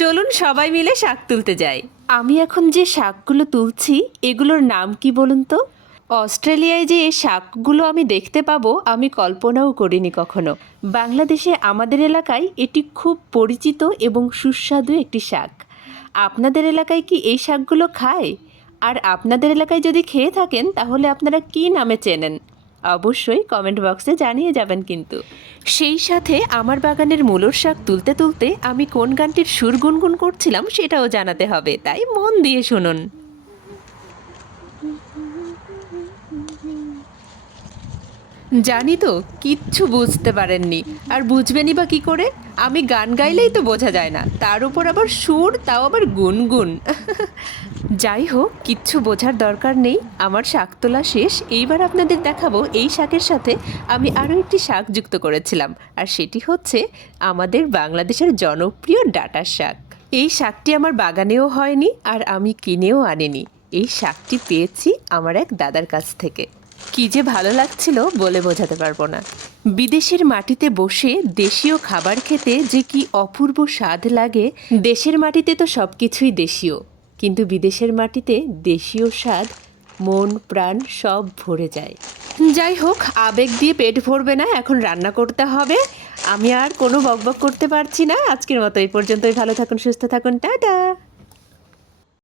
চলুন সবাই মিলে শাক তুলতে যাই। আমি এখন যে শাকগুলো তুলছি এগুলোর নাম কি বলুন তো? অস্ট্রেলিয়ায় যে এই শাকগুলো আমি দেখতে পাবো আমি কল্পনাও করিনি কখনো। বাংলাদেশে আমাদের এলাকায় এটি খুব পরিচিত এবং সুস্বাদু একটি শাক। আপনাদের এলাকায় কি এই শাকগুলো খায়? আর আপনাদের এলাকায় যদি খেয়ে থাকেন তাহলে আপনারা কী নামে চেনেন? অবশ্যই কমেন্ট বক্সে জানিয়ে যাবেন কিন্তু। সেই সাথে আমার বাগানের মূলোর শাক তুলতে তুলতে আমি কোন গানটির সুর গুনগুন করছিলাম সেটাও জানাতে হবে, তাই মন দিয়ে শুনুন। জানি তো কিচ্ছু বুঝতে পারেননি, আর বুঝবেনই বা কী করে? আমি গান গাইলেই তো বোঝা যায় না, তার উপর আবার সুর, তাও আবার গুনগুন। যাই হোক, কিচ্ছু বোঝার দরকার নেই, আমার শাক তোলা শেষ। এইবার আপনাদের দেখাবো এই শাকের সাথে আমি আরও একটি শাক যুক্ত করেছিলাম, আর সেটি হচ্ছে আমাদের বাংলাদেশের জনপ্রিয় ডাঁটার শাক। এই শাকটি আমার বাগানেও হয়নি আর আমি কিনেও আনিনি, এই শাকটি পেয়েছি আমার এক দাদার কাছ থেকে। কি যে ভালো লাগছিল বলে বোঝাতে পারবো না। বিদেশের মাটিতে বসে দেশীয় খাবার খেতে যে কি অপূর্ব স্বাদ লাগে। দেশের মাটিতে তো সব কিছুই দেশীয়, কিন্তু বিদেশের মাটিতে দেশীয় স্বাদ মন প্রাণ সব ভরে যায়। যাই হোক, আবেগ দিয়ে পেট ভরবে না, এখন রান্না করতে হবে। আমি আর কোনো বকবক করতে পারছি না। আজকের মতো এই পর্যন্তই। ভালো থাকুন, সুস্থ থাকুন, টাটা।